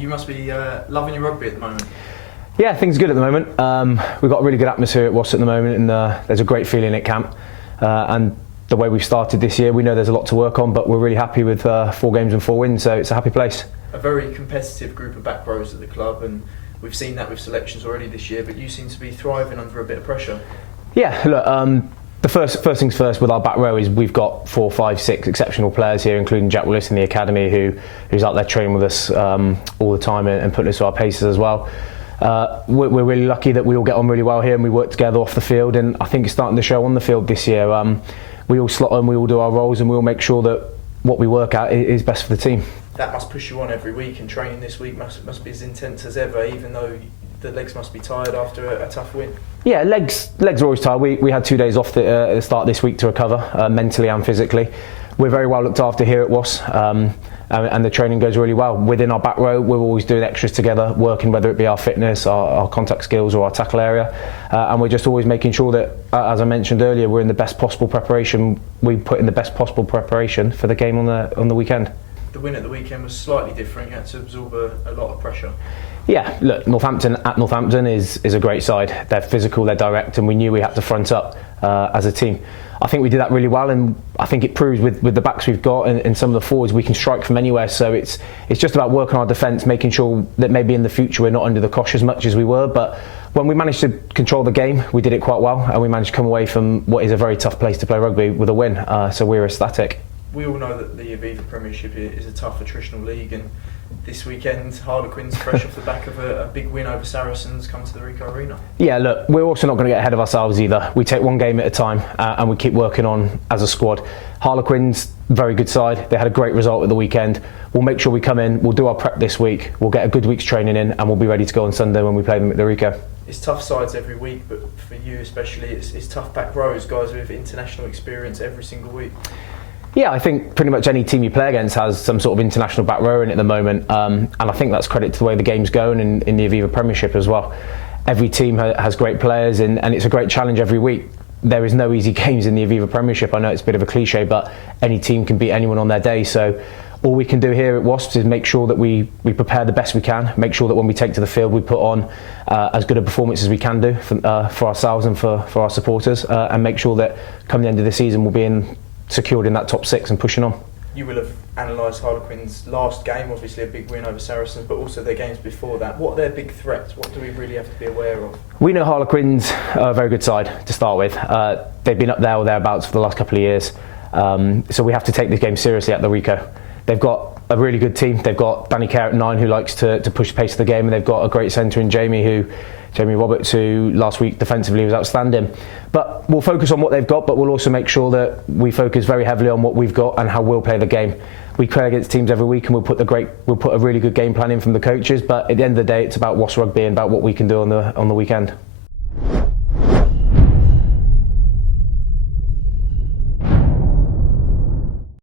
you must be loving your rugby at the moment. Yeah, things are good at the moment. We've got a really good atmosphere at Wasps at the moment, and there's a great feeling at camp. And the way we've started this year, we know there's a lot to work on, but we're really happy with 4 games and 4 wins, so it's a happy place. A very competitive group of back rows at the club, and we've seen that with selections already this year, but you seem to be thriving under a bit of pressure. Yeah, look, the first things first with our back row is we've got 4, 5, 6 exceptional players here, including Jack Willis in the academy, who's out there training with us all the time and putting us to our paces as well. We're really lucky that we all get on really well here and we work together off the field, and I think it's starting to show on the field this year. We all slot on, we all do our roles, and we all make sure that what we work at is best for the team. That must push you on every week, and training this week must be as intense as ever, even though the legs must be tired after a tough win. Yeah, legs are always tired. We had 2 days off at the start this week to recover, mentally and physically. We're very well looked after here at Wasps, and the training goes really well. Within our back row, we're always doing extras together, working whether it be our fitness, our contact skills or our tackle area, and we're just always making sure that, as I mentioned earlier, we're in the best possible preparation. We put in the best possible preparation for the game on the weekend. The win at the weekend was slightly different. You had to absorb a lot of pressure. Yeah, look, Northampton is a great side. They're physical, they're direct, and we knew we had to front up as a team. I think we did that really well, and I think it proves with the backs we've got and some of the forwards we can strike from anywhere. So it's just about working on our defence, making sure that maybe in the future we're not under the cosh as much as we were. But when we managed to control the game, we did it quite well, and we managed to come away from what is a very tough place to play rugby with a win. So we're ecstatic. We all know that the Aviva Premiership is a tough attritional league, and this weekend Harlequins, fresh off the back of a big win over Saracens, come to the Ricoh Arena. Yeah, look, we're also not going to get ahead of ourselves either. We take one game at a time and we keep working on as a squad. Harlequins, very good side. They had a great result at the weekend. We'll make sure we come in, we'll do our prep this week, we'll get a good week's training in, and we'll be ready to go on Sunday when we play them at the Ricoh. It's tough sides every week, but for you especially, it's tough back rows, guys with international experience every single week. Yeah, I think pretty much any team you play against has some sort of international back row in it at the moment, and I think that's credit to the way the game's going in the Aviva Premiership as well. Every team has great players, and it's a great challenge every week. There is no easy games in the Aviva Premiership. I know it's a bit of a cliche, but any team can beat anyone on their day. So all we can do here at Wasps is make sure that we prepare the best we can, make sure that when we take to the field we put on as good a performance as we can do for ourselves and for our supporters, and make sure that come the end of the season we'll be secured in that top 6 and pushing on. You will have analysed Harlequins' last game, obviously a big win over Saracens, but also their games before that. What are their big threats? What do we really have to be aware of? We know Harlequins are a very good side to start with. They've been up there or thereabouts for the last couple of years, so we have to take this game seriously at the Ricoh. They've got a really good team. They've got Danny Kerr at 9, who likes to push the pace of the game, and they've got a great centre in Jamie Roberts, who last week defensively was outstanding. But we'll focus on what they've got, but we'll also make sure that we focus very heavily on what we've got and how we'll play the game. We play against teams every week, and we'll put a really good game plan in from the coaches. But at the end of the day, it's about Wasps rugby and about what we can do on the weekend.